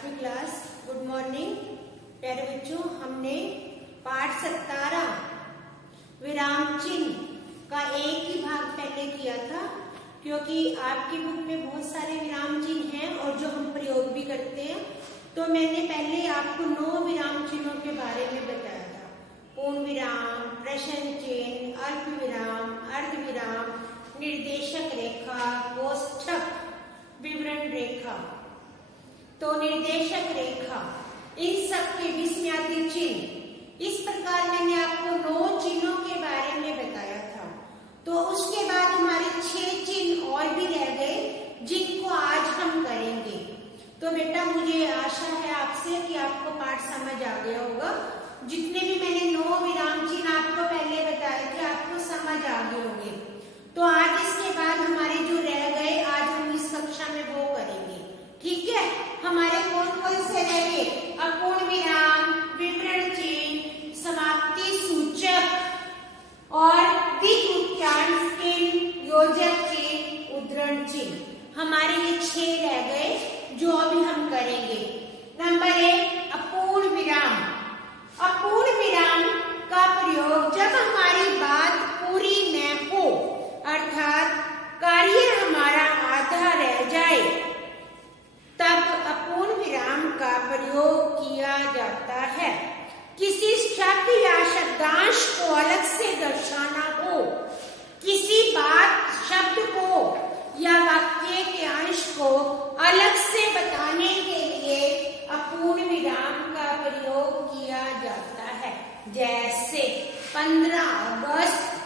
8वीं class. Good morning प्यारे बच्चों। हमने पाठ 17 विराम चिन्ह का एक ही भाग पहले किया था, क्योंकि आपकी बुक में बहुत सारे विराम चिन्ह हैं और जो हम प्रयोग भी करते हैं। तो मैंने पहले आपको 9 विराम चिन्हों के बारे में बताया था। पूर्ण विराम, प्रश्न चिन्ह, अल्प विराम, अर्ध विराम, निर्देशक रेखा, कोष्ठक, विवरण रेखा। तो निर्देशक रेखा, इन सब के विस्मयादि चिन्ह, इस प्रकार मैंने आपको 9 चिन्हों के बारे में बताया था। तो उसके बाद हमारे 6 चिन्ह और भी रह गए, जिनको आज हम करेंगे। तो बेटा मुझे आशा है आपसे कि आपको पाठ समझ आ गया होगा। जितने भी मैंने 9 विराम चिन्ह आपको पहले बताए थे, आपको समझ आ गए होंगे। तो आज इसके बाद हमारे जो रह गए, आज हम इस कक्षा में वो करेंगे। ठीक है, हमारे कौन कौन से रह गए? अपूर्ण विराम, विवरण चिन्ह, समाप्ति सूचक और दिक् उच्चारण चिन्ह, योजक चिन्ह, उद्धरण चिन्ह। हमारे ये 6 रह गए जो अभी हम करेंगे। नंबर 1 अपूर्ण विराम। अपूर्ण विराम का प्रयोग जब हमारी बात पूरी न हो, अर्थात कार्य हमारा आधा रह जाए, तब अपूर्ण विराम का प्रयोग किया जाता है। किसी शब्द या शब्दांश को अलग से दर्शाना हो, किसी बात, शब्द को या वाक्य के अंश को अलग से बताने के लिए अपूर्ण विराम का प्रयोग किया जाता है। जैसे 15 अगस्त।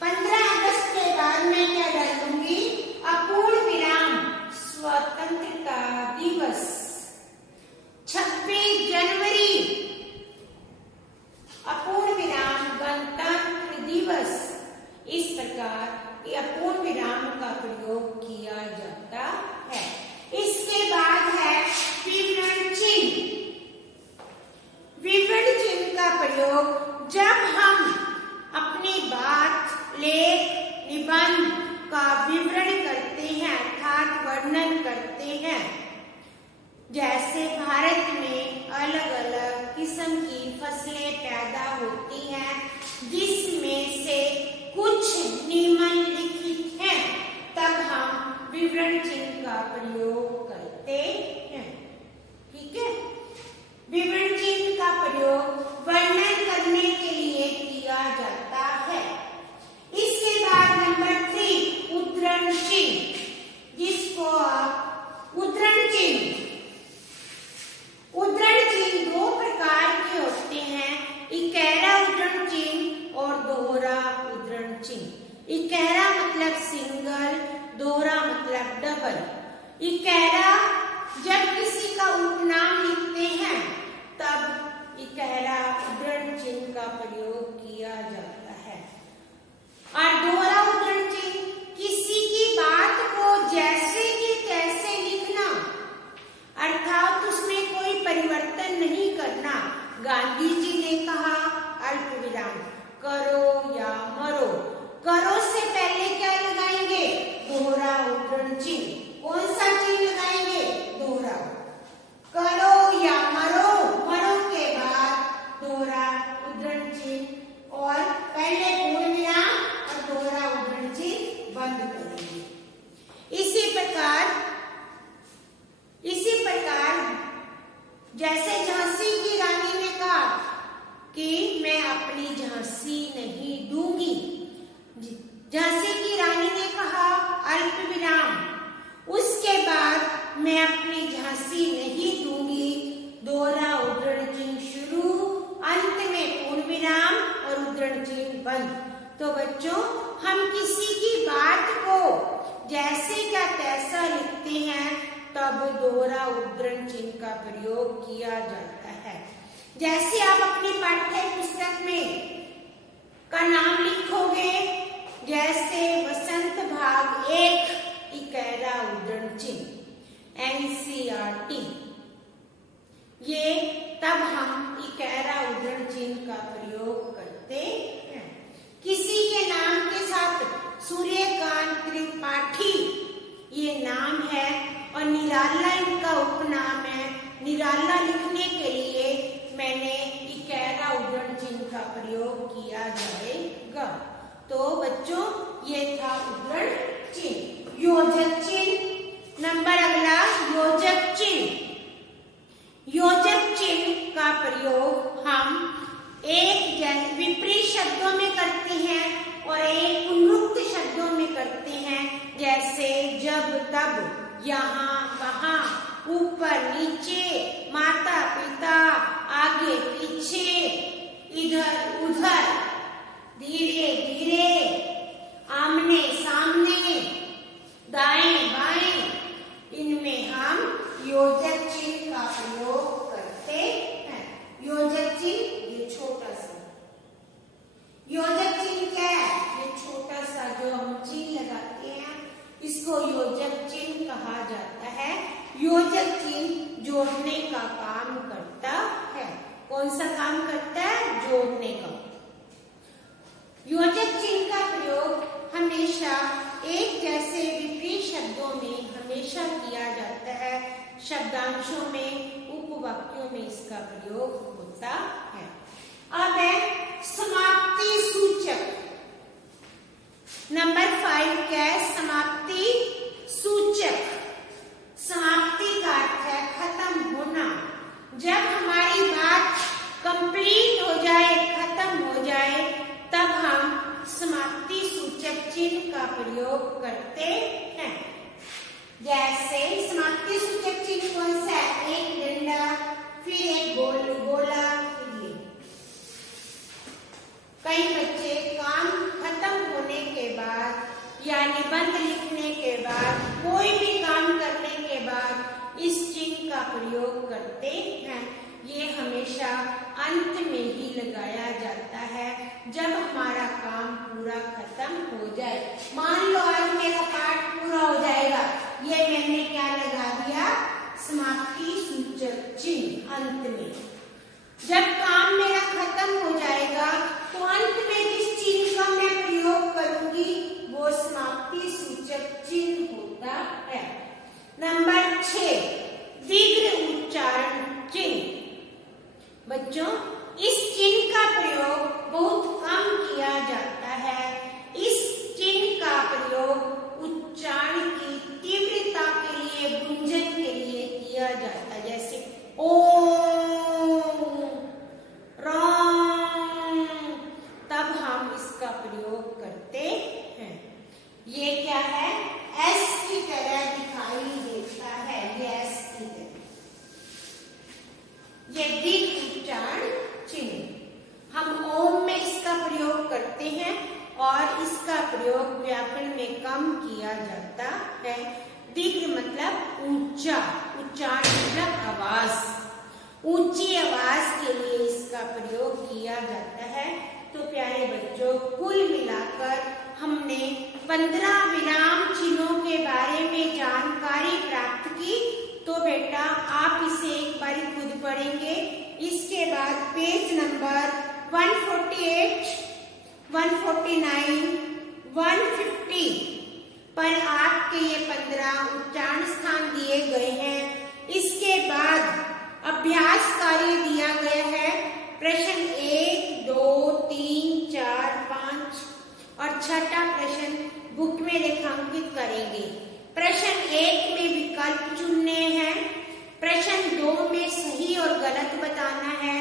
15 अगस्त के बाद मैं क्या डालूंगी? अपूर्ण विराम स्वतंत्रता दिवस। 26 जनवरी अपूर्ण विराम गणतंत्र दिवस। इस प्रकार ये अपूर्ण विराम का प्रयोग किया जाता है। इसके बाद है विवरण चिन्ह। विवरण चिन्ह का प्रयोग जब हम अपनी बात, लेख, निबंध का विवरण करते हैं, अर्थात वर्णन करते हैं। जैसे भारत में अलग अलग किस्म की फसलें पैदा होती हैं, जिसमें से कुछ निम्नलिखित हैं, तब हम विवरण चिन्ह का प्रयोग करते हैं। ठीक है, विवरण चिन्ह का प्रयोग वर्णन करने के लिए किया जाता है। इसके बाद नंबर 3 उद्धरण चिन्ह, जिसको आप उद्धरण चिन्ह। उद्धरण चिन्ह 2 प्रकार के होते हैं, इकहरा उद्धरण चिन्ह और दोहरा उद्धरण चिन्ह। इकहरा मतलब सिंगल, दोहरा मतलब डबल। इकहरा जब किसी का उपनाम लिखते हैं, तब इकहरा उद्धरण चिन्ह का प्रयोग किया जाता है। और दोहरा उद्धरण चिन्ह किसी की बात को जैसे कि तैसे लिखना, अर्थात उसमें कोई परिवर्तन नहीं करना। गांधी जी ने कहा अल्प विराम, करो या मरो। करो से पहले क्या लगाएंगे? दोहरा उद्धरण चिन्ह। कौन सा चिन्ह लगाएंगे? दोहरा। करो या मरो, मरो के बाद दोहरा उद्धरण चिन्ह, और पहले पूर्ण विराम और दोहरा उद्धरण चिन्ह बंद करेंगे। इसी प्रकार जैसे झांसी की रानी ने कहा कि मैं अपनी झांसी नहीं दूंगी। झांसी की रानी ने कहा अल्प विराम, उसके बाद मैं अपनी झांसी नहीं दूंगी, दोहरा उद्धरण चिन्ह शुरू, अंत में पूर्ण विराम और उद्धरण चिन्ह बंद। तो बच्चों, हम किसी की बात को जैसे क्या तैसा लिखते हैं, तब दोहरा उद्धरण चिन्ह का प्रयोग किया जाता है। जैसे आप अपनी पाठ्य पुस्तक में का नाम लिखोगे, जैसे वसंत भाग 1 इकहरा उद्धरण चिन्ह NCERT, ये तब हम इकहरा उद्धरण चिन्ह का प्रयोग करते हैं। किसी के नाम के साथ सूर्यकांत त्रिपाठी ये नाम है, और निराला इनका उपनाम है। निराला लिखने के लिए मैंने इकैरा उद्धरण चिन्ह का प्रयोग किया जाएगा। तो बच्चों ये था उद्धरण चिन्ह। योजक चिन्ह नंबर अगला योजक चिन्ह। योजक चिन्ह का प्रयोग हम एक विपरीत शब्दों में करते हैं और एक पुनरुक्त शब्दों में करते हैं, जैसे जब तब, यहाँ वहाँ, ऊपर नीचे, माता पिता, आगे पीछे, इधर उधर, धीरे धीरे, आमने सामने, दाएं बाएं, इनमें हम योजक चिन्ह का प्रयोग करते हैं। योजक चिन्ह ये छोटा सा, योजक चिन्ह क्या है? ये छोटा सा जो हम चिन्ह लगाते हैं इसको योजक चिन्ह कहा जाता है। योजक चिन्ह जोड़ने का काम करता है। कौन सा काम करता है? जोड़ने का। योजक चिन्ह का प्रयोग हमेशा एक जैसे विपरीत शब्दों में हमेशा किया जाता है। शब्दांशों में, उपवाक्यों में इसका प्रयोग होता है। अब है समाप्ति सूचक। नंबर 5 क्या है? समाप्ति सूचक। समाप्ति का अर्थ है खत्म होना। जब हमारी बात कंप्लीट हो जाए, खत्म हो जाए, तब हम समाप्ति सूचक चिन्ह का प्रयोग करते हैं। जैसे समाप्ति सूचक चिन्ह कौन सा है? एक डंडा, फिर एक गोला, फिर ये। कई बच्चे काम खत्म होने के बाद या निबंध लिखने के बाद, कोई भी काम करने के बाद इस चिन्ह का प्रयोग करते हैं। ये हमेशा अंत में ही लगाया जाता है, जब हमारा काम पूरा खत्म हो जाए। मान लो आज मेरा पाठ पूरा हो जाएगा, ये मैंने क्या लगा दिया? समाप्ति सूचक चिन्ह अंत में। जब काम मेरा खत्म हो जाएगा तो अंत में जिस चिन्ह का मैं प्रयोग करूंगी वो समाप्ति सूचक चिन्ह होता है। नंबर 6 दीर्घ उच्चारण चिन्ह। बच्चों इस चिन्ह का प्रयोग बहुत कम किया जाता है। इस चिन्ह का प्रयोग उच्चारण की तीव्रता के लिए, गुंजन के लिए किया जाता है। जैसे ओम, राम, तब हम इसका प्रयोग करते हैं। ये क्या है? एस की तरह दिखाई देता है। ये एस की तरह। ये दीर्घ उच्चारण चिन्ह। हम ओम में इसका प्रयोग करते हैं और इसका प्रयोग व्याकरण में कम किया जाता है। दीर्घ मतलब ऊंचा, उच्चारण मतलब आवाज। ऊंची आवाज के लिए इसका प्रयोग किया जाता है। तो प्यारे बच्चों, कुल मिलाकर हमने 15 विराम चिन्हों के बारे में जानकारी प्राप्त की। तो बेटा आप इसे एक बार खुद पढ़ेंगे। इसके बाद पेज नंबर 148, 149, 150 पर आपके ये 15 उच्चारण स्थान दिए गए हैं। इसके बाद अभ्यास कार्य दिया गया है। प्रश्न 1, 2, 3, 4, 5 और छठा प्रश्न बुक में रेखांकित करेंगे। प्रश्न 1 में विकल्प चुनने हैं। प्रश्न 2 में सही और गलत बताना है।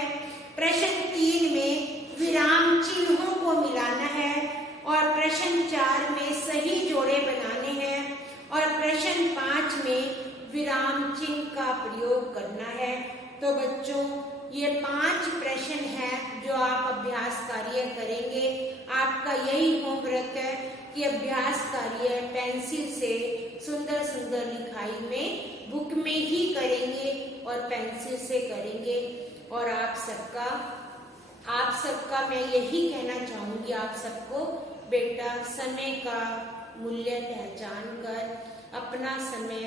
प्रश्न 3 में विराम चिन्हों को मिलाना है और प्रश्न 4 में सही जोड़े बनाने हैं और प्रश्न 5 में विराम चिन्ह का प्रयोग करना है। तो बच्चों ये 5 प्रश्न हैं जो आप अभ्यास कार्य करेंगे। आपका यही होमवर्क है कि अभ्यास कार्य पेंसिल से सुंदर सुंदर लिखाई में बुक में ही करेंगे और पेंसिल से करेंगे। और आप सबका मैं यही कहना चाहूंगी, आप सबको बेटा समय का मूल्य पहचान कर अपना समय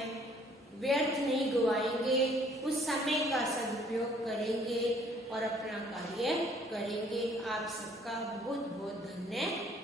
व्यर्थ नहीं गवाएंगे, उस समय का सदुपयोग करेंगे और अपना कार्य करेंगे। आप सबका बहुत बहुत धन्यवाद।